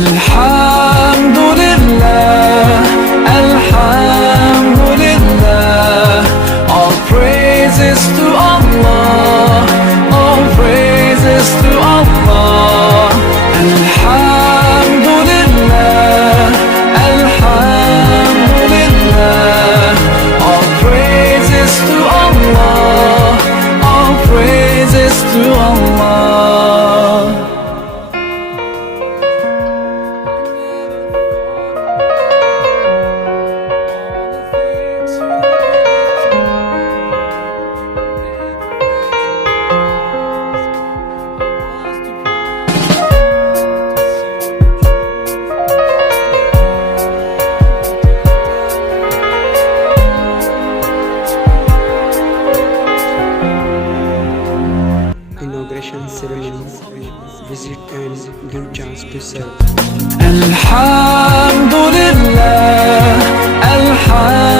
Alhamdulillah, Alhamdulillah. All praises to Allah, all praises to Allah. Alhamdulillah, Alhamdulillah. All praises to Allah, all praises to Allah. Inauguration ceremonies, visit and give chance to serve. Alhamdulillah, Alhamdulillah.